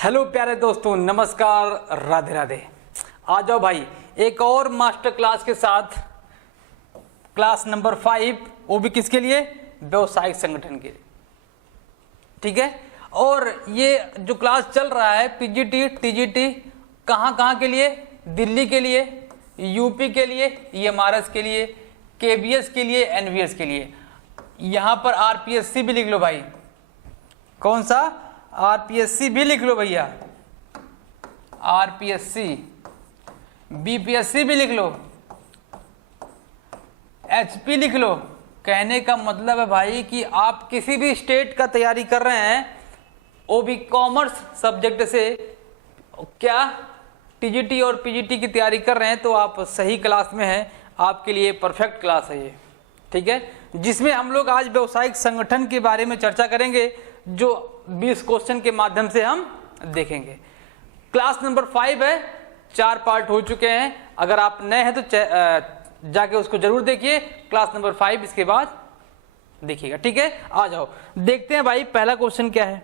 Hello प्यारे दोस्तों, नमस्कार, राधे राधे। आ जाओ भाई, एक और मास्टर क्लास के साथ, क्लास नंबर 5, वो भी किसके लिए? व्यवसायिक संगठन के लिए। ठीक है। और ये जो क्लास चल रहा है पीजीटी टीजीटी, कहाँ कहाँ के लिए? दिल्ली के लिए, यूपी के लिए, ईएमआरएस के लिए, केबीएस के लिए, एनवीएस के लिए। यहाँ पर आरपीएससी भी लिख लो भाई। कौन सा? आरपीएससी भी लिख लो भैया, आरपीएससी। बीपीएससी भी लिख लो, एचपी लिख लो। कहने का मतलब है भाई कि आप किसी भी स्टेट का तैयारी कर रहे हैं, वो भी कॉमर्स सब्जेक्ट से, क्या टीजीटी और पीजीटी की तैयारी कर रहे हैं, तो आप सही क्लास में हैं। आपके लिए परफेक्ट क्लास है ये। ठीक है, जिसमें हम लोग आज व्यवसायिक संगठन के बारे में चर्चा करेंगे, जो 20 क्वेश्चन के माध्यम से हम देखेंगे। क्लास नंबर 5 है, 4 पार्ट हो चुके हैं। अगर आप नए हैं तो जाके उसको जरूर देखिए। क्लास नंबर 5 इसके बाद देखिएगा। ठीक है, आ जाओ देखते हैं भाई पहला क्वेश्चन क्या है।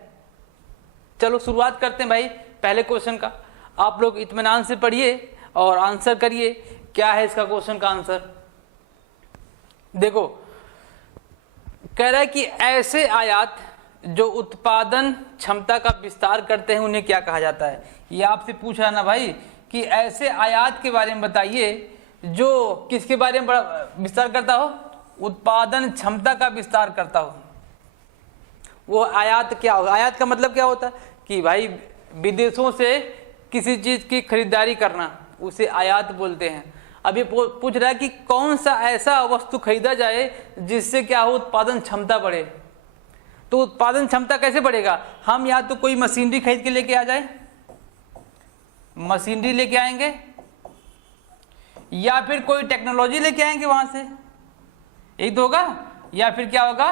चलो शुरुआत करते हैं भाई पहले क्वेश्चन का। आप लोग इत्मीनान से पढ़िए और आंसर करिए। क्या है इसका क्वेश्चन का आंसर? देखो, कह रहा है कि ऐसे आयात जो उत्पादन क्षमता का विस्तार करते हैं उन्हें क्या कहा जाता है। ये आपसे पूछ रहा ना भाई कि ऐसे आयात के बारे में बताइए जो किसके बारे में बड़ा विस्तार करता हो? उत्पादन क्षमता का विस्तार करता हो। वो आयात क्या होगा? आयात का मतलब क्या होता है कि भाई विदेशों से किसी चीज की खरीदारी करना, उसे आयात बोलते हैं। अभी पूछ रहा है कि कौन सा ऐसा वस्तु खरीदा जाए जिससे क्या हो? उत्पादन क्षमता बढ़े। तो उत्पादन क्षमता कैसे बढ़ेगा? हम या तो कोई मशीनरी खरीद के लेके आ जाए, मशीनरी लेके आएंगे, या फिर कोई टेक्नोलॉजी लेके आएंगे वहां से, एक तो होगा, या फिर क्या होगा?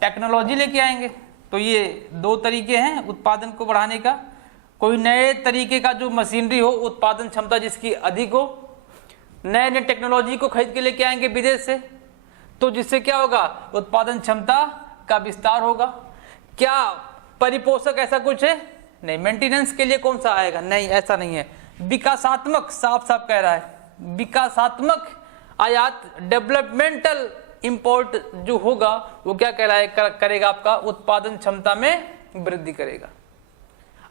टेक्नोलॉजी लेके आएंगे। तो ये 2 तरीके हैं उत्पादन को बढ़ाने का। कोई नए तरीके का जो मशीनरी हो, उत्पादन क्षमता जिसकी अधिक हो, नए नए टेक्नोलॉजी को खरीद के लेके आएंगे विदेश से, तो जिससे क्या होगा? उत्पादन क्षमता का विस्तार होगा। क्या परिपोषक ऐसा कुछ है? नहीं। मेंटेनेंस के लिए कौन सा आएगा? नहीं, ऐसा नहीं है। विकासात्मक, साफ साफ कह रहा है, विकासात्मक आयात, डेवलपमेंटल इंपोर्ट जो होगा वो क्या कह रहा है? करेगा आपका उत्पादन क्षमता में वृद्धि करेगा।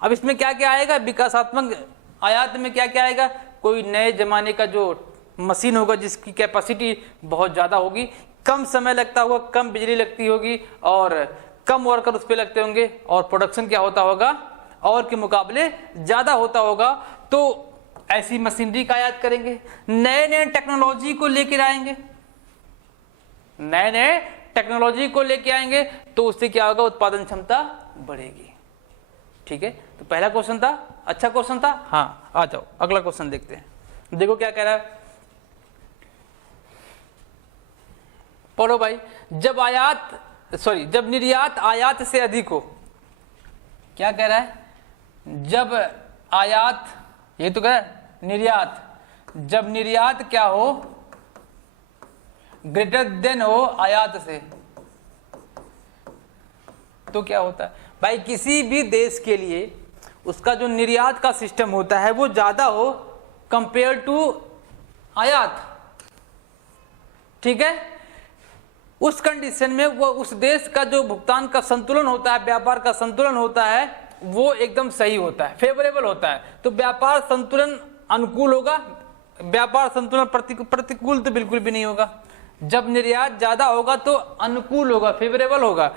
अब इसमें क्या क्या आएगा? विकासात्मक आयात में क्या क्या आएगा? कोई नए जमाने का जो मशीन होगा जिसकी कैपेसिटी बहुत ज्यादा होगी, कम समय लगता होगा, कम बिजली लगती होगी और कम वर्कर उस पर लगते होंगे, और प्रोडक्शन क्या होता होगा? और के मुकाबले ज्यादा होता होगा। तो ऐसी मशीनरी का आयात करेंगे। नए नए टेक्नोलॉजी को लेकर आएंगे, नए नए टेक्नोलॉजी को लेके आएंगे, तो उससे क्या होगा? उत्पादन क्षमता बढ़ेगी। ठीक है, तो पहला क्वेश्चन था, अच्छा क्वेश्चन था। हाँ, आ जाओ अगला क्वेश्चन देखते हैं। देखो क्या कह रहा है, पढ़ो भाई। जब निर्यात आयात से अधिक हो, क्या कह रहा है? जब आयात, ये तो कह रहा है निर्यात, जब निर्यात क्या हो? ग्रेटर देन हो आयात से, तो क्या होता है भाई? किसी भी देश के लिए उसका जो निर्यात का सिस्टम होता है वो ज्यादा हो कंपेयर टू आयात। ठीक है, उस कंडीशन में वो उस देश का जो भुगतान का संतुलन होता है, व्यापार का संतुलन होता है, वो एकदम सही होता है, फेवरेबल होता है। तो व्यापार संतुलन अनुकूल होगा, व्यापार संतुलन प्रतिकूल तो बिल्कुल भी नहीं होगा। जब निर्यात ज्यादा होगा तो अनुकूल होगा, फेवरेबल होगा।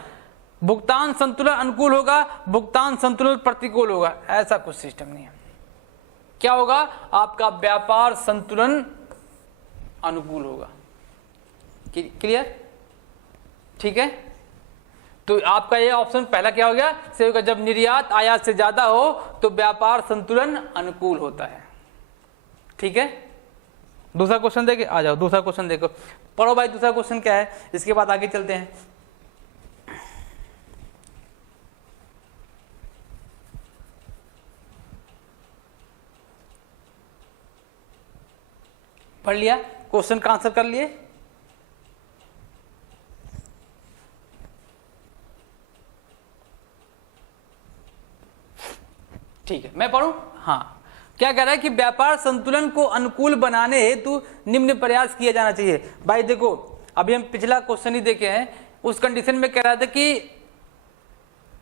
भुगतान संतुलन अनुकूल होगा, भुगतान संतुलन प्रतिकूल होगा, ऐसा कुछ सिस्टम नहीं है। क्या होगा? आपका व्यापार संतुलन अनुकूल होगा। क्लियर? ठीक है, तो आपका ये ऑप्शन पहला क्या हो गया? सही होगा। जब निर्यात आयात से ज्यादा हो तो व्यापार संतुलन अनुकूल होता है। ठीक है, दूसरा क्वेश्चन देखे, आ जाओ दूसरा क्वेश्चन देखो। पढ़ो भाई दूसरा क्वेश्चन क्या है, इसके बाद आगे चलते हैं। पढ़ लिया? क्वेश्चन का आंसर कर लिए? ठीक है, मैं पढ़ूं? हाँ, क्या कह रहा है कि व्यापार संतुलन को अनुकूल बनाने हेतु निम्न प्रयास किया जाना चाहिए। भाई देखो, अभी हम पिछला क्वेश्चन ही देखे हैं, उस कंडीशन में कह रहा था कि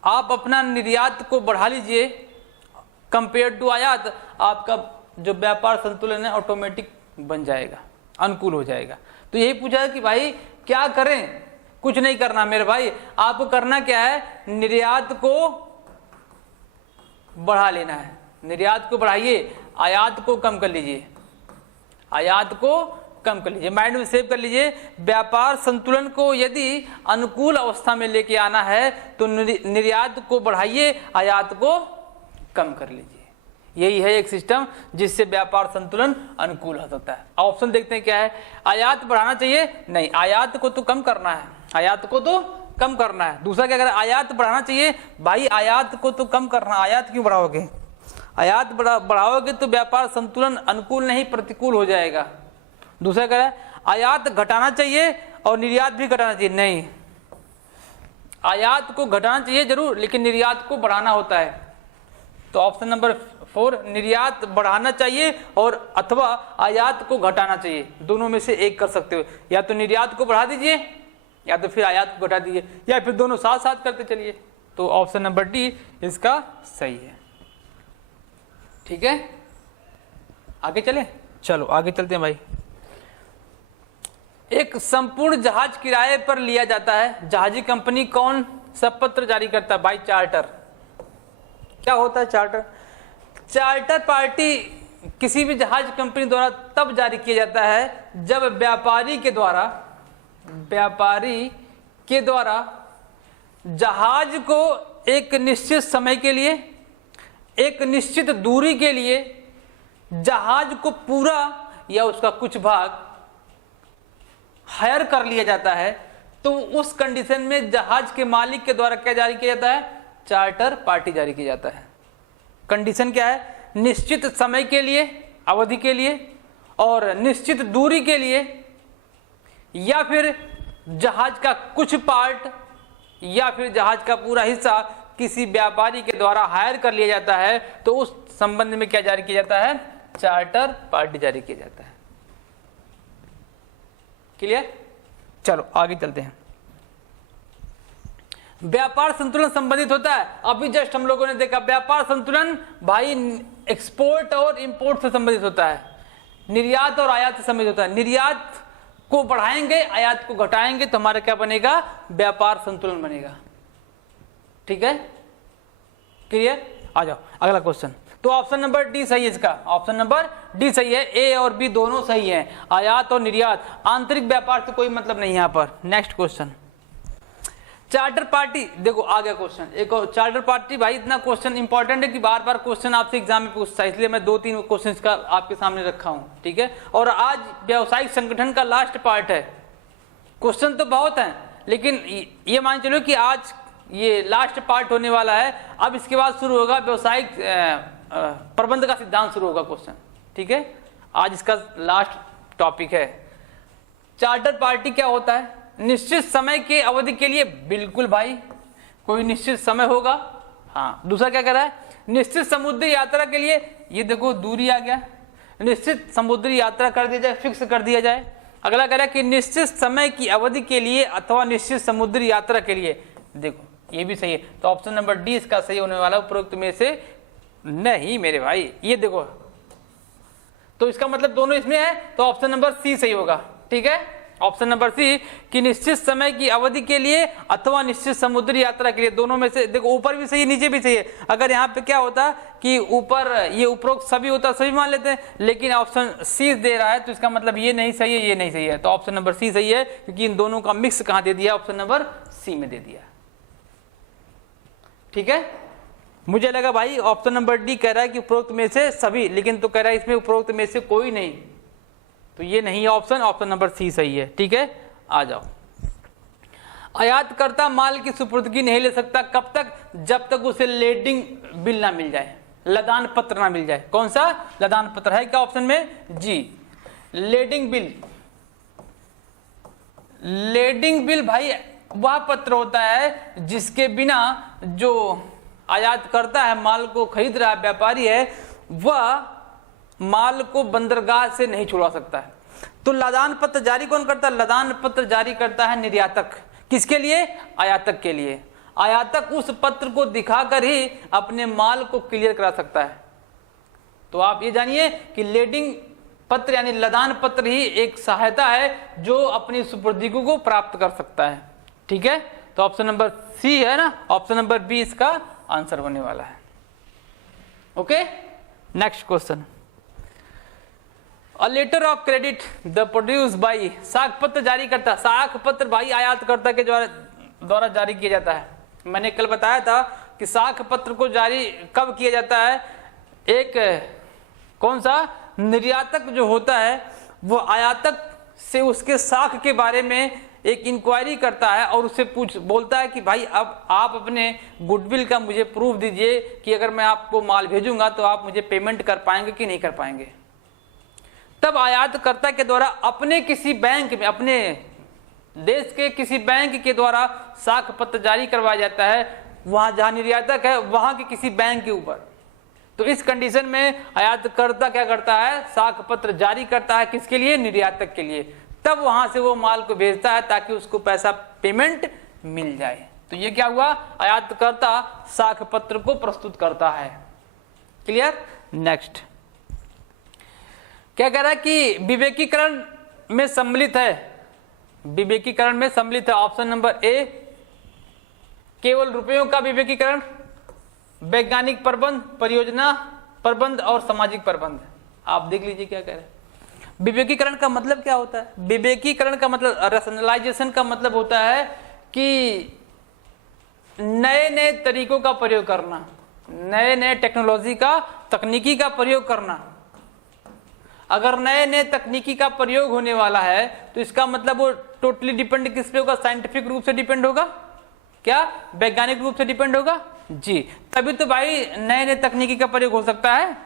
आप अपना निर्यात को बढ़ा लीजिए कंपेयर टू आयात, आपका जो व्यापार संतुलन है ऑटोमेटिक बन जाएगा, अनुकूल हो जाएगा। तो यही पूछा है कि भाई क्या करें? कुछ नहीं करना मेरे भाई, आपको करना क्या है, निर्यात को बढ़ा लेना है। निर्यात को बढ़ाइए, आयात को कम कर लीजिए, आयात को कम कर लीजिए, माइंड में सेव कर लीजिए। व्यापार संतुलन को यदि अनुकूल अवस्था में लेके आना है तो निर्यात को बढ़ाइए, आयात को कम कर लीजिए। यही है एक सिस्टम जिससे व्यापार संतुलन अनुकूल हो सकता है। ऑप्शन देखते हैं क्या है। आयात बढ़ाना चाहिए, नहीं, आयात को तो कम करना है, आयात को तो कम करना है। दूसरा क्या करें, आयात बढ़ाना चाहिए, भाई आयात को तो कम करना, आयात क्यों बढ़ाओगे? आयात बढ़ाओगे तो व्यापार संतुलन अनुकूल नहीं प्रतिकूल हो जाएगा। दूसरा क्या है, आयात घटाना चाहिए और निर्यात भी घटाना चाहिए, नहीं, आयात को घटाना चाहिए जरूर, लेकिन निर्यात को बढ़ाना होता है। तो ऑप्शन नंबर 4, निर्यात बढ़ाना चाहिए और अथवा आयात को घटाना चाहिए, दोनों में से एक कर सकते हो, या तो निर्यात को बढ़ा दीजिए या तो फिर आयात को घटा दीजिए, या फिर दोनों साथ साथ करते चलिए। तो ऑप्शन नंबर डी इसका सही है। ठीक है, आगे चले, चलो आगे चलते हैं भाई। एक संपूर्ण जहाज किराए पर लिया जाता है, जहाजी कंपनी कौन सा पत्र जारी करता है? भाई चार्टर। क्या होता है चार्टर? चार्टर पार्टी किसी भी जहाज कंपनी द्वारा तब जारी किया जाता है जब व्यापारी के द्वारा जहाज को एक निश्चित समय के लिए, एक निश्चित दूरी के लिए जहाज को पूरा या उसका कुछ भाग हायर कर लिया जाता है। तो उस कंडीशन में जहाज के मालिक के द्वारा क्या जारी किया जाता है? चार्टर पार्टी जारी किया जाता है। कंडीशन क्या है? निश्चित समय के लिए, अवधि के लिए, और निश्चित दूरी के लिए, या फिर जहाज का कुछ पार्ट या फिर जहाज का पूरा हिस्सा किसी व्यापारी के द्वारा हायर कर लिया जाता है। तो उस संबंध में क्या जारी किया जाता है? चार्टर पार्टी जारी किया जाता है। क्लियर? चलो आगे चलते हैं। व्यापार संतुलन संबंधित होता है, अभी जस्ट हम लोगों ने देखा व्यापार संतुलन भाई एक्सपोर्ट और इंपोर्ट से संबंधित होता है, निर्यात और आयात से संबंधित होता है। निर्यात को बढ़ाएंगे, आयात को घटाएंगे तो हमारा क्या बनेगा? व्यापार संतुलन बनेगा। ठीक है, क्लियर? आ जाओ अगला क्वेश्चन। तो ऑप्शन नंबर डी सही है इसका, ऑप्शन नंबर डी सही है, ए और बी दोनों सही है। आयात और निर्यात, आंतरिक व्यापार से कोई मतलब नहीं यहाँ पर। Next question, charter party. देखो आ गया क्वेश्चन एक और, चार्टर पार्टी। भाई इतना क्वेश्चन इंपॉर्टेंट है कि बार बार क्वेश्चन आपसे एग्जाम में पूछता है, इसलिए मैं 2-3 क्वेश्चन का आपके सामने रखा हूं। ठीक है, और आज व्यावसायिक संगठन का लास्ट पार्ट है। क्वेश्चन तो बहुत है, लेकिन ये मान चलो कि आज ये लास्ट पार्ट होने वाला है। अब इसके बाद शुरू होगा व्यावसायिक प्रबंध का सिद्धांत, शुरू होगा क्वेश्चन। ठीक है, आज इसका लास्ट टॉपिक है। चार्टर पार्टी क्या होता है? निश्चित समय के अवधि के लिए, बिल्कुल भाई कोई निश्चित समय होगा। हाँ, दूसरा क्या कह रहा है? निश्चित समुद्री यात्रा के लिए, ये देखो दूरी आ गया, निश्चित समुद्री यात्रा कर दिया जाए, फिक्स कर दिया जाए। अगला कह रहा है कि निश्चित समय की अवधि के लिए अथवा निश्चित समुद्री यात्रा के लिए। देखो ये भी सही है, तो ऑप्शन नंबर डी इसका सही होने वाला, उपरोक्त में से नहीं मेरे भाई। ये देखो, तो इसका मतलब दोनों इसमें है, तो ऑप्शन नंबर सी सही होगा। ठीक है, ऑप्शन नंबर सी कि निश्चित समय की अवधि के लिए अथवा निश्चित समुद्री यात्रा के लिए, दोनों में से। देखो ऊपर भी सही है, नीचे भी सही है। अगर यहाँ पे क्या होता कि ऊपर ये उपरोक्त सभी होता, सभी मान लेते हैं, लेकिन ऑप्शन सी दे रहा है, तो इसका मतलब ये नहीं सही है, ये नहीं सही है। तो ऑप्शन नंबर सी सही है, क्योंकि इन दोनों का मिक्स कहाँ दे दिया? ऑप्शन नंबर सी में दे दिया। ठीक है, मुझे लगा भाई ऑप्शन नंबर डी कह रहा है कि उपरोक्त में से सभी, लेकिन तो कह रहा है इसमें उपरोक्त में से कोई नहीं, तो ये नहीं है ऑप्शन, ऑप्शन नंबर सी सही है। ठीक है, आ जाओ। आयातकर्ता माल की सुपुर्दगी नहीं ले सकता, कब तक? जब तक उसे लेडिंग बिल ना मिल जाए, लदान पत्र ना मिल जाए। कौन सा? लदान पत्र है क्या ऑप्शन में? जी, लेडिंग बिल। लेडिंग बिल भाई वह पत्र होता है जिसके बिना जो आयात करता है, माल को खरीद रहा है, व्यापारी है, वह माल को बंदरगाह से नहीं छुड़वा सकता है। तो लदान पत्र जारी कौन करता है? लदान पत्र जारी करता है निर्यातक। किसके लिए? आयातक के लिए। आयातक उस पत्र को दिखाकर ही अपने माल को क्लियर करा सकता है। तो आप ये जानिए कि लेडिंग पत्र यानी लदान पत्र ही एक सहायता है जो अपनी सुपुर्दगी को प्राप्त कर सकता है। ठीक है, तो ऑप्शन नंबर सी है ना, ऑप्शन नंबर बी इसका आंसर होने वाला है। Okay, next question. A letter of credit the produce by, साख पत्र जारी करता, साख पत्र भाई आयातकर्ता के द्वारा जारी किया जाता है। मैंने कल बताया था कि साख पत्र को जारी कब किया जाता है? एक कौन सा निर्यातक जो होता है वो आयातक से उसके साख के बारे में एक इंक्वायरी करता है और उससे बोलता है कि भाई अब आप अपने गुडविल का मुझे प्रूफ दीजिए कि अगर मैं आपको माल भेजूंगा तो आप मुझे पेमेंट कर पाएंगे कि नहीं कर पाएंगे। तब आयातकर्ता के द्वारा अपने किसी बैंक में, अपने देश के किसी बैंक के द्वारा साख पत्र जारी करवाया जाता है, वहां जहां निर्यातक है वहां के किसी बैंक के ऊपर। तो इस कंडीशन में आयातकर्ता क्या करता है? साख पत्र जारी करता है, किसके लिए? निर्यातक के लिए। तब वहां से वो माल को भेजता है ताकि उसको पैसा पेमेंट मिल जाए। तो ये क्या हुआ? आयातकर्ता साख पत्र को प्रस्तुत करता है। क्लियर? नेक्स्ट क्या कह रहा है कि विवेकीकरण में सम्मिलित है, विवेकीकरण में सम्मिलित है। ऑप्शन नंबर ए, केवल रुपयों का विवेकीकरण, वैज्ञानिक प्रबंध, परियोजना प्रबंध और सामाजिक प्रबंध। आप देख लीजिए क्या कह रहे हैं। विवेकीकरण का मतलब क्या होता है? विवेकीकरण का मतलब, रैशनलाइजेशन का मतलब होता है कि नए नए तरीकों का प्रयोग करना, नए नए टेक्नोलॉजी का, तकनीकी का प्रयोग करना। अगर नए नए तकनीकी का प्रयोग होने वाला है तो इसका मतलब वो टोटली डिपेंड किस पे होगा? साइंटिफिक रूप से डिपेंड होगा क्या? वैज्ञानिक रूप से डिपेंड होगा जी। तभी तो भाई नए नए तकनीकी का प्रयोग हो सकता है।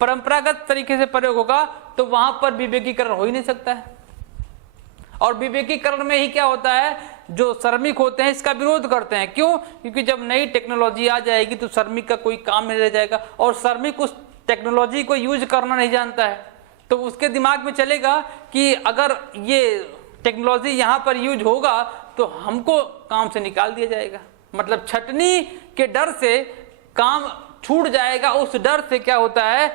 परंपरागत तरीके से प्रयोग होगा तो वहां पर विवेकीकरण हो ही नहीं सकता है। और विवेकीकरण में ही क्या होता है? जो श्रमिक होते हैं इसका विरोध करते हैं। क्यों? क्योंकि जब नई टेक्नोलॉजी आ जाएगी तो श्रमिक का कोई काम नहीं रह जाएगा और श्रमिक उस टेक्नोलॉजी को यूज करना नहीं जानता है। तो उसके दिमाग में चलेगा कि अगर ये टेक्नोलॉजी यहाँ पर यूज होगा तो हमको काम से निकाल दिया जाएगा। मतलब छटनी के डर से काम छूट जाएगा। उस डर से क्या होता है?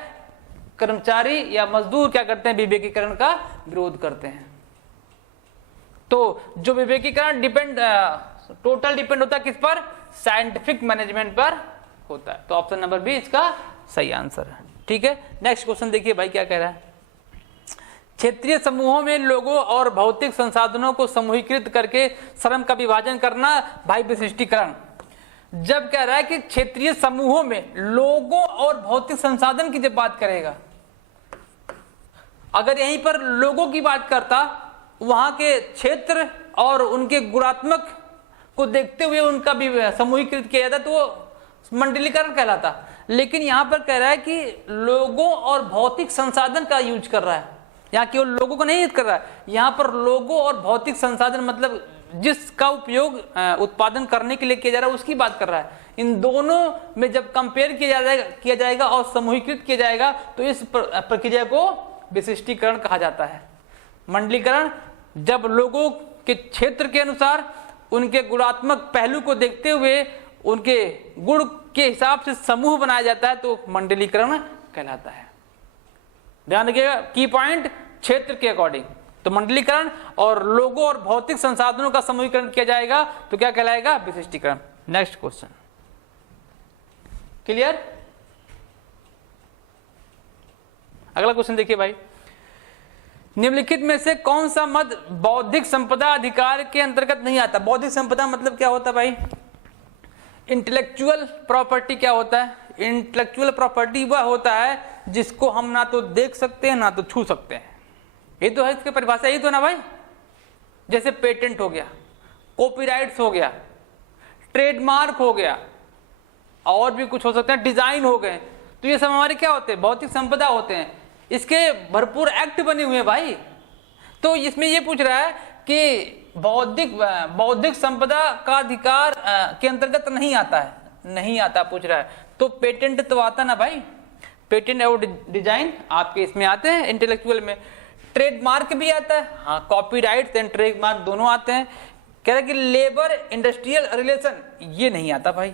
कर्मचारी या मजदूर क्या करते हैं? विवेकीकरण का विरोध करते हैं। तो जो विवेकीकरण टोटल डिपेंड होता है किस पर? साइंटिफिक मैनेजमेंट पर होता है। तो ऑप्शन नंबर बी इसका सही आंसर है। ठीक है, नेक्स्ट क्वेश्चन देखिए भाई क्या कह रहा है। क्षेत्रीय समूहों में लोगों और भौतिक संसाधनों को समूहीकृत करके श्रम का विभाजन करना भाई विशिष्टीकरण। जब कह रहा है कि क्षेत्रीय समूहों में लोगों और भौतिक संसाधन की जब बात करेगा, अगर यहीं पर लोगों की बात करता, वहां के क्षेत्र और उनके गुणात्मक को देखते हुए उनका भी समूहीकृत किया जाता तो वो मंडलीकरण कहलाता। लेकिन यहां पर कह रहा है कि लोगों और भौतिक संसाधन का यूज कर रहा है। यहाँ केवल लोगों को नहीं यूज कर रहा है, यहाँ पर लोगों और भौतिक संसाधन मतलब जिसका उपयोग उत्पादन करने के लिए किया जा रहा है उसकी बात कर रहा है। इन दोनों में जब कंपेयर किया जाएगा और समूहीकृत किया जाएगा तो इस प्रक्रिया को विशिष्टीकरण कहा जाता है। मंडलीकरण जब लोगों के क्षेत्र के अनुसार उनके गुणात्मक पहलू को देखते हुए उनके गुण के हिसाब से समूह बनाया जाता है तो मंडलीकरण कहलाता है। ध्यान रखिएगा, की पॉइंट क्षेत्र के अकॉर्डिंग। तो मंडलीकरण और लोगों और भौतिक संसाधनों का समूहीकरण किया जाएगा तो क्या कहलाएगा? विशिष्टीकरण। Next question, clear? अगला क्वेश्चन देखिए भाई, निम्नलिखित में से कौन सा मद बौद्धिक संपदा अधिकार के अंतर्गत नहीं आता? बौद्धिक संपदा मतलब क्या होता है भाई? इंटेलेक्चुअल प्रॉपर्टी क्या होता है? इंटेलेक्चुअल प्रॉपर्टी वह होता है जिसको हम ना तो देख सकते हैं ना तो छू सकते हैं। ये तो है इसकी परिभाषा, यही तो ना भाई। जैसे पेटेंट हो गया, कॉपीराइट्स हो गया, ट्रेडमार्क हो गया, और भी कुछ हो सकते हैं, डिजाइन हो गए। तो ये सब हमारे क्या होते हैं? भौतिक संपदा होते हैं। इसके भरपूर एक्ट बने हुए हैं भाई। तो इसमें ये पूछ रहा है कि बौद्धिक संपदा का अधिकार के अंतर्गत नहीं आता है। नहीं आता पूछ रहा है। तो पेटेंट तो आता ना भाई, पेटेंट और डिजाइन आपके इसमें आते हैं इंटेलेक्चुअल में। ट्रेडमार्क भी आता है, हाँ कॉपीराइट एंड ट्रेडमार्क दोनों आते हैं। कह रहा है कि लेबर इंडस्ट्रियल रिलेशन ये नहीं आता भाई।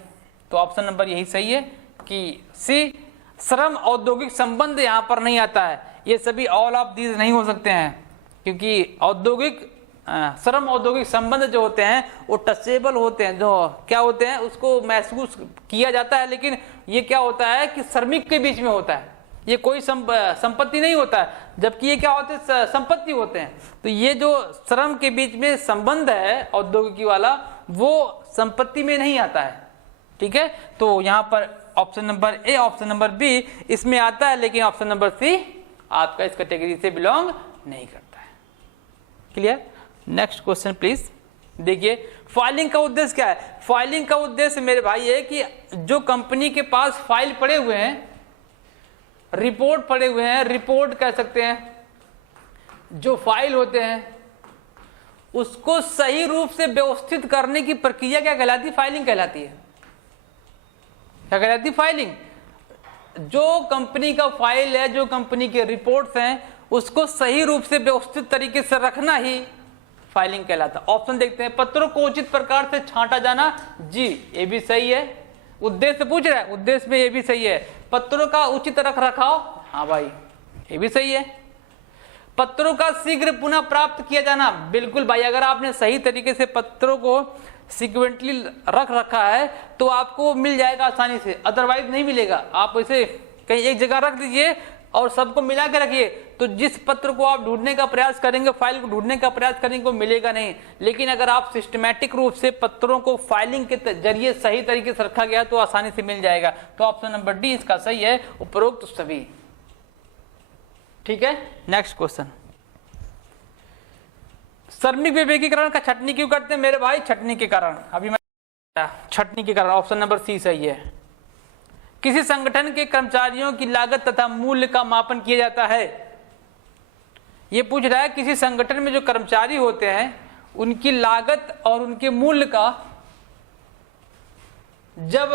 तो ऑप्शन नंबर यही सही है कि सी, श्रम औद्योगिक संबंध यहां पर नहीं आता है। ये सभी ऑल ऑफ दीज नहीं हो सकते हैं, क्योंकि औद्योगिक श्रम औद्योगिक संबंध जो होते हैं वो टचेबल होते हैं, जो क्या होते हैं उसको महसूस किया जाता है, लेकिन ये क्या होता है कि श्रमिक के बीच में होता है, ये कोई संपत्ति नहीं होता है, जबकि ये क्या होते हैं संपत्ति होते हैं। तो ये जो श्रम के बीच में संबंध है औद्योगिकी वाला वो संपत्ति में नहीं आता है, ठीक है। तो यहाँ पर option number A, option number B इसमें आता है, लेकिन ऑप्शन नंबर सी आपका इस कैटेगरी से बिलोंग नहीं करता है। क्लियर? Next question please. देखिए फाइलिंग का उद्देश्य क्या है। फाइलिंग का उद्देश्य मेरे भाई है कि जो कंपनी के पास फाइल पड़े हुए हैं, रिपोर्ट पड़े हुए हैं, रिपोर्ट कह सकते हैं, जो फाइल होते हैं उसको सही रूप से व्यवस्थित करने की प्रक्रिया क्या कहलाती है? फाइलिंग कहलाती है। क्या कहलाती है? फाइलिंग। जो कंपनी का फाइल है, जो कंपनी के रिपोर्ट्स हैं, उसको सही रूप से व्यवस्थित तरीके से रखना ही फाइलिंग कहलाता है। ऑप्शन देखते हैं। पत्रों को उचित प्रकार से छांटा जाना, जी ये भी सही है। उद्देश्य पूछ रहा है, उद्देश्य में ये भी सही है। पत्रों का उचित रख रखाव, हाँ भाई ये भी सही है। पत्रों का शीघ्र पुनः प्राप्त किया जाना, बिल्कुल भाई। अगर आपने सही तरीके से पत्रों को सिक्वेंटली रख रखा है तो आपको मिल जाएगा आसानी से, अदरवाइज नहीं मिलेगा। आप इसे कहीं एक जगह रख दीजिए और सबको मिला के रखिए, तो जिस पत्र को आप ढूंढने का प्रयास करेंगे, फाइल को ढूंढने का प्रयास करेंगे, वो मिलेगा नहीं। लेकिन अगर आप सिस्टमैटिक रूप से पत्रों को फाइलिंग के जरिए सही तरीके से रखा गया तो आसानी से मिल जाएगा। तो ऑप्शन नंबर डी इसका सही है, उपरोक्त सभी। ठीक है, नेक्स्ट क्वेश्चन। श्रमिक विवेकीकरण का छटनी क्यों करते हैं मेरे भाई? छटनी के कारण, अभी मैं छटनी के कारण, ऑप्शन नंबर सी सही है। किसी संगठन के कर्मचारियों की लागत तथा मूल्य का मापन किया जाता है। यह पूछ रहा है किसी संगठन में जो कर्मचारी होते हैं उनकी लागत और उनके मूल्य का जब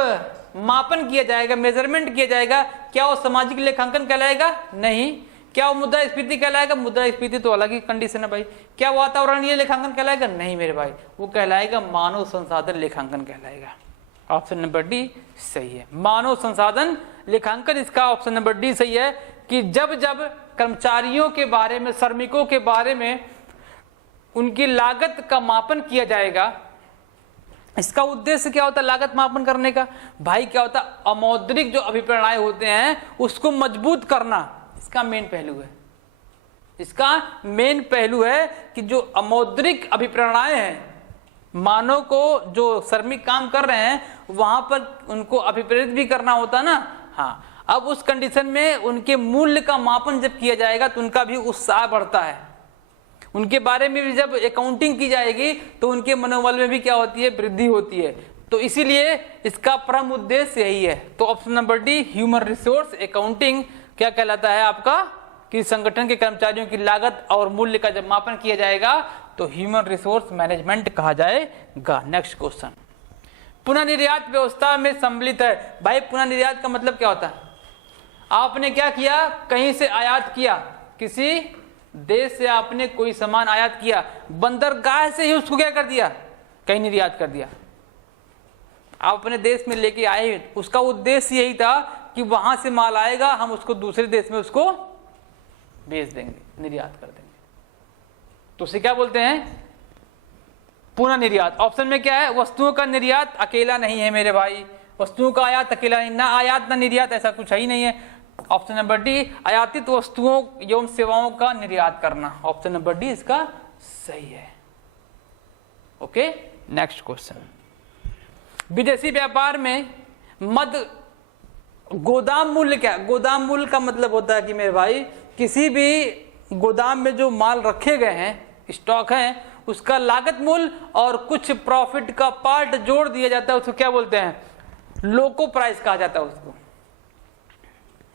मापन किया जाएगा, मेजरमेंट किया जाएगा, क्या वो सामाजिक लेखांकन कहलाएगा? नहीं। क्या वो मुद्रास्फीति कहलाएगा? मुद्रास्फीति तो अलग ही कंडीशन है भाई। क्या वो वातावरणीय लेखांकन कहलाएगा? नहीं मेरे भाई, वो कहलाएगा मानव संसाधन लेखांकन कहलाएगा। ऑप्शन नंबर डी सही है, मानव संसाधन लेखांकन। इसका ऑप्शन नंबर डी सही है कि जब जब कर्मचारियों के बारे में, श्रमिकों के बारे में उनकी लागत का मापन किया जाएगा। इसका उद्देश्य क्या होता है लागत मापन करने का? भाई क्या होता है, अमौद्रिक जो अभिप्राय होते हैं उसको मजबूत करना, इसका मेन पहलू है। इसका मेन पहलू है कि जो अमौद्रिक अभिप्राय हैं, मानव को जो श्रमिक काम कर रहे हैं वहां पर उनको अभिप्रेरित भी करना होता है ना। हाँ, अब उस कंडीशन में उनके मूल्य का मापन जब किया जाएगा तो उनका भी उत्साह बढ़ता है। उनके बारे में भी जब अकाउंटिंग की जाएगी तो उनके मनोबल में भी क्या होती है? वृद्धि होती है। तो इसीलिए इसका परम उद्देश्य यही है। तो option number D, human resource accounting क्या कहलाता है आपका? कि संगठन के कर्मचारियों की लागत और मूल्य का जब मापन किया जाएगा तो ह्यूमन रिसोर्स मैनेजमेंट कहा जाएगा। Next question. पुनः निर्यात व्यवस्था में सम्मिलित है। भाई पुनः निर्यात का मतलब क्या होता है? आपने क्या किया? कहीं से आयात किया, किसी देश से आपने कोई सामान आयात किया, बंदरगाह से ही उसको क्या कर दिया? कहीं निर्यात कर दिया। आप अपने देश में लेके आए, उसका उद्देश्य यही था कि वहां से माल आएगा, हम उसको दूसरे देश में उसको बेच देंगे, निर्यात कर देंगे। तो उसे क्या बोलते हैं? पुनः निर्यात। ऑप्शन में क्या है? वस्तुओं का निर्यात अकेला नहीं है मेरे भाई, वस्तुओं का आयात अकेला नहीं, ना आयात ना निर्यात, ऐसा कुछ है ही नहीं है। ऑप्शन नंबर डी, आयातित वस्तुओं एवं सेवाओं का निर्यात करना। ऑप्शन नंबर डी इसका सही है। Okay, next question. विदेशी व्यापार में मद गोदाम मूल्य क्या? गोदाम मूल्य का मतलब होता है कि मेरे भाई किसी भी गोदाम में जो माल रखे गए हैं, स्टॉक हैं, उसका लागत मूल्य और कुछ प्रॉफिट का पार्ट जोड़ दिया जाता है, उसको क्या बोलते हैं? लोको प्राइस कहा जाता है उसको।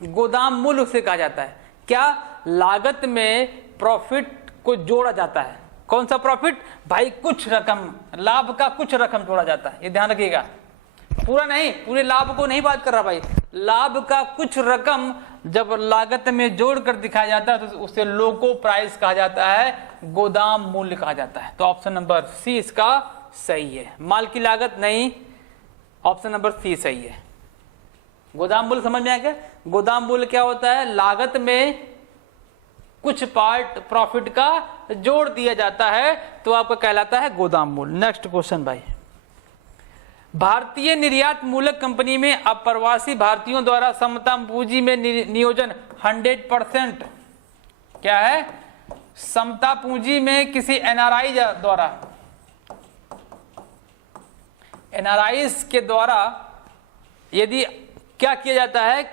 गोदाम मूल्य उसे कहा जाता है। क्या? लागत में प्रॉफिट को जोड़ा जाता है। कौन सा प्रॉफिट? भाई कुछ रकम, लाभ का कुछ रकम जोड़ा जाता है, ये ध्यान रखिएगा। पूरा नहीं, पूरे लाभ को नहीं बात कर रहा भाई, लाभ का कुछ रकम जब लागत में जोड़कर दिखाया जाता है तो उसे लोको प्राइस कहा जाता है, गोदाम मूल्य कहा जाता है। तो ऑप्शन नंबर सी इसका सही है। माल की लागत नहीं, ऑप्शन नंबर सी सही है। गोदाम मूल्य समझ में आ गया? गोदाम मूल्य क्या होता है? लागत में कुछ पार्ट प्रॉफिट का जोड़ दिया जाता है तो आपका कहलाता है गोदाम मूल्य। नेक्स्ट क्वेश्चन भाई, भारतीय निर्यात मूलक कंपनी में अप्रवासी भारतीयों द्वारा समता पूंजी में नियोजन 100% क्या है? समता पूंजी में किसी एनआरआई द्वारा, एनआरआईज के द्वारा यदि क्या किया जाता है,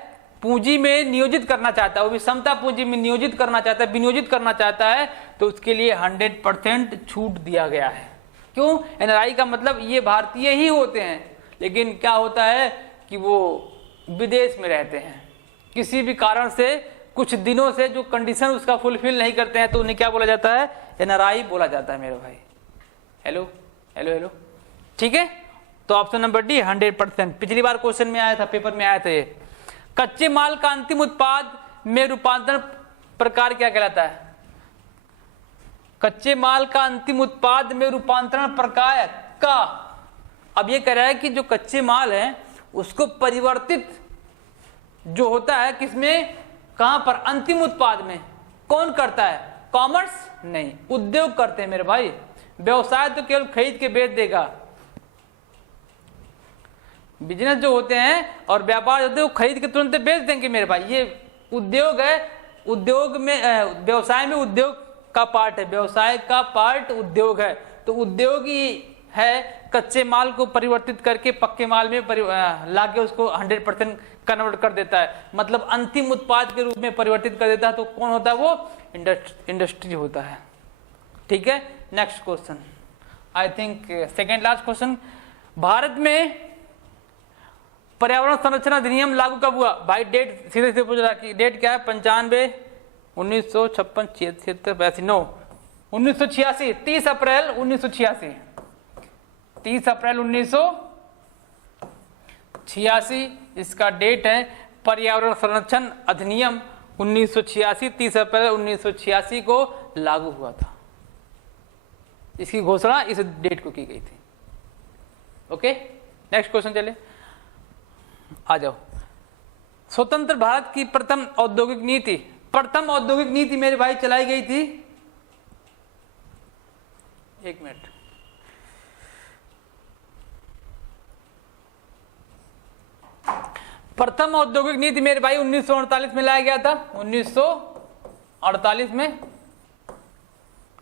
पूंजी में नियोजित करना चाहता है, वो भी समता पूंजी में नियोजित करना चाहता है, विनियोजित करना चाहता है, तो उसके लिए 100% छूट दिया गया है। क्यों? एनआरआई का मतलब ये भारतीय ही होते हैं, लेकिन क्या होता है कि वो विदेश में रहते हैं, किसी भी कारण से कुछ दिनों से जो कंडीशन उसका फुलफिल नहीं करते हैं, तो उन्हें क्या बोला जाता है? एनआरआई बोला जाता है मेरे भाई। हेलो हेलो हेलो, ठीक है। तो ऑप्शन नंबर डी 100%। पिछली बार क्वेश्चन में आया था, पेपर में आया था ये। कच्चे माल का अंतिम उत्पाद में रूपांतरण प्रकार क्या कहलाता है? कच्चे माल का अंतिम उत्पाद में रूपांतरण प्रकार का, अब ये कह रहा है कि जो कच्चे माल है उसको परिवर्तित जो होता है किसमें, कहां पर? अंतिम उत्पाद में। कौन करता है? कॉमर्स नहीं, उद्योग करते हैं मेरे भाई। व्यवसाय तो केवल खरीद के बेच देगा, बिजनेस जो होते हैं और व्यापार होते हैं वो खरीद के तुरंत बेच देंगे मेरे भाई। ये उद्योग है, उद्योग में व्यवसाय में उद्योग का पार्ट है, व्यवसाय का पार्ट उद्योग है। तो उद्योग ही है कच्चे माल को परिवर्तित करके पक्के माल में लाके उसको 100% कन्वर्ट कर देता है, मतलब अंतिम उत्पाद के रूप में परिवर्तित कर देता है। तो कौन होता है? वो इंडस्ट्री होता है। ठीक है। Next question, I think second last question, Bharat में पर्यावरण संरक्षण अधिनियम लागू कब हुआ? भाई डेट सीधे सीधे पूछ रहा कि डेट क्या है? 95, 1956, 76, 82, 9, 1986, 30 अप्रैल 1986, 30 अप्रैल 1986 इसका डेट है। पर्यावरण संरक्षण अधिनियम 1986, 30 अप्रैल 1986 को लागू हुआ था। इसकी घोषणा इस डेट को की गई थी। ओके, नेक्स्ट क्वेश्चन चले, आ जाओ। स्वतंत्र भारत की प्रथम औद्योगिक नीति, प्रथम औद्योगिक नीति मेरे भाई चलाई गई थी, एक मिनट, प्रथम औद्योगिक नीति मेरे भाई 1948 में लाया गया था, 1948 में।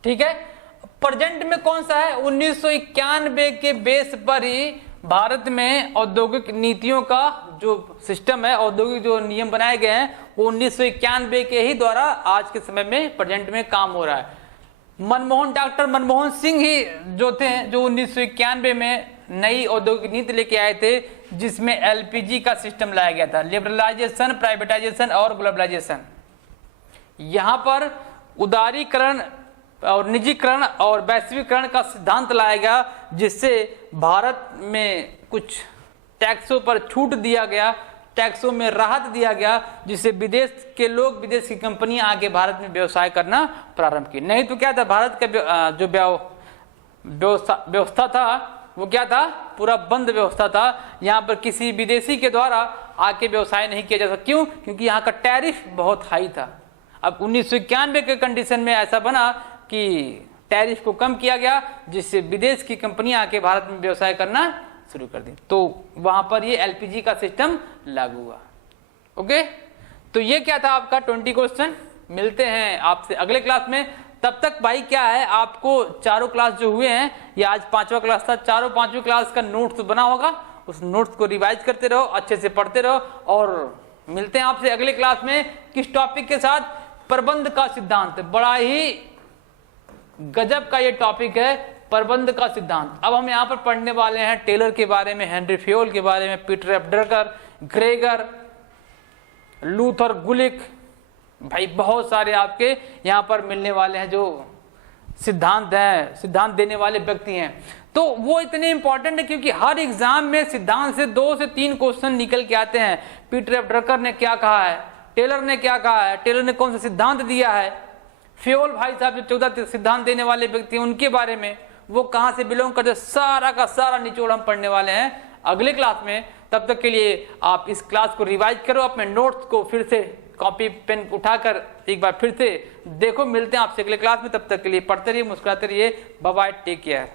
ठीक है। प्रेजेंट में कौन सा है? 1991 के बेस पर ही भारत में औद्योगिक नीतियों का जो सिस्टम है, औद्योगिक जो नियम बनाए गए हैं, वो 1991 के ही द्वारा आज के समय में प्रेजेंट में काम हो रहा है। डॉक्टर मनमोहन सिंह ही जो थे, जो 1991 में नई औद्योगिक नीति लेके आए थे, जिसमें एलपीजी का सिस्टम लाया गया था, लिबरलाइजेशन, प्राइवेटाइजेशन और ग्लोबलाइजेशन। यहां पर उदारीकरण और निजीकरण और वैश्वीकरण का सिद्धांत लाया गया, जिससे भारत में कुछ टैक्सों पर छूट दिया गया, टैक्सों में राहत दिया गया, जिससे विदेश के लोग, विदेश की कंपनियां आके भारत में व्यवसाय करना प्रारंभ की। नहीं तो क्या था, भारत का जो व्यवस्था था वो क्या था? पूरा बंद व्यवस्था था। यहाँ पर किसी विदेशी के द्वारा आके व्यवसाय नहीं किया जा सकता। क्यों? क्योंकि यहाँ का टैरिफ बहुत हाई था। अब 1991 के कंडीशन में ऐसा बना कि टैरिफ को कम किया गया, जिससे विदेश की कंपनियां आके भारत में व्यवसाय करना शुरू कर दी। तो वहां पर ये एलपीजी का सिस्टम लागू हुआ। ओके, तो ये क्या था आपका 20 क्वेश्चन। मिलते हैं आपसे अगले क्लास में। तब तक भाई क्या है, आपको चारों क्लास जो हुए हैं, ये आज 5वां क्लास था, चारों 5वीं क्लास का नोट्स बना होगा, उस नोट्स को रिवाइज करते रहो, अच्छे से पढ़ते रहो, और मिलते हैं आपसे अगले क्लास में किस टॉपिक के साथ? प्रबंध का सिद्धांत। बड़ा ही गजब का ये टॉपिक है, प्रबंध का सिद्धांत। अब हम यहाँ पर पढ़ने वाले हैं टेलर के बारे में, हेनरी फ्योल के बारे में, Peter F Drucker, Gregor, Luther Gulick, भाई बहुत सारे आपके यहाँ पर मिलने वाले हैं जो सिद्धांत हैं, सिद्धांत देने वाले व्यक्ति हैं। तो वो इतने इंपॉर्टेंट है क्योंकि हर एग्जाम में सिद्धांत से 2 से 3 क्वेश्चन निकल के आते हैं। पीटर एफ ड्रकर ने क्या कहा है, टेलर ने क्या कहा है, टेलर ने कौन सा सिद्धांत दिया है, फ्योल भाई साहब जो 14 सिद्धांत देने वाले व्यक्ति हैं उनके बारे में, वो कहां से बिलोंग करते, सारा का सारा निचोड़ हम पढ़ने वाले हैं अगले क्लास में। तब तक के लिए आप इस क्लास को रिवाइज करो, अपने नोट्स को फिर से कॉपी पेन उठाकर एक बार फिर से देखो। मिलते हैं आपसे अगले क्लास में, तब तक के लिए पढ़ते रहिए, मुस्कुराते रहिए। Bye bye, take care.